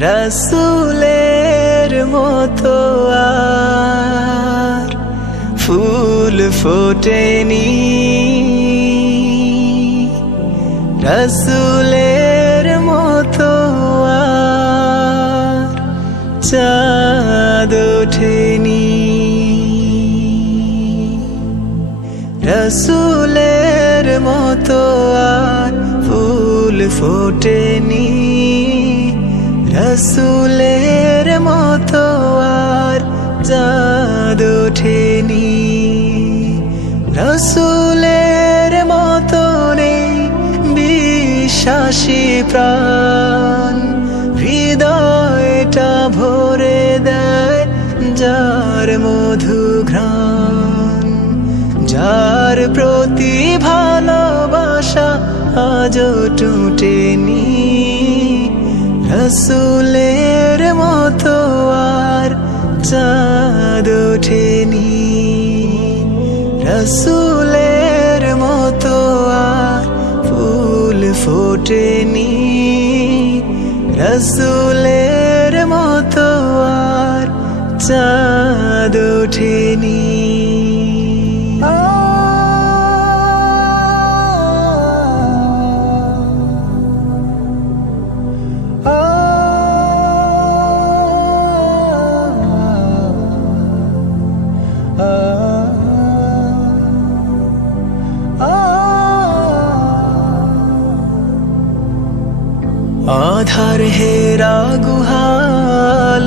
রসুলের মতো আর ফুল ফোটেনি। রসুলের মতো আর চাঁদ ওঠেনি। রসুলের মতো আর ফুল ফোটেনি। রসুলের মতো আর চাঁদ ওঠেনি। রসুলের মতো নেই বিশ্বাসী প্রাণ। হৃদয়টা ভরে দেয় যার মধু ঘ্রাণ। যার প্রতি ভালোবাসা আজ টুটেনি। রসুলের মতো আর চাঁদ ওঠেনি। রসুলের মতো আর ফুল ফোটেনি। রসুলের মতো আর চাঁদ ওঠেনি। আধার হেরা গুহাল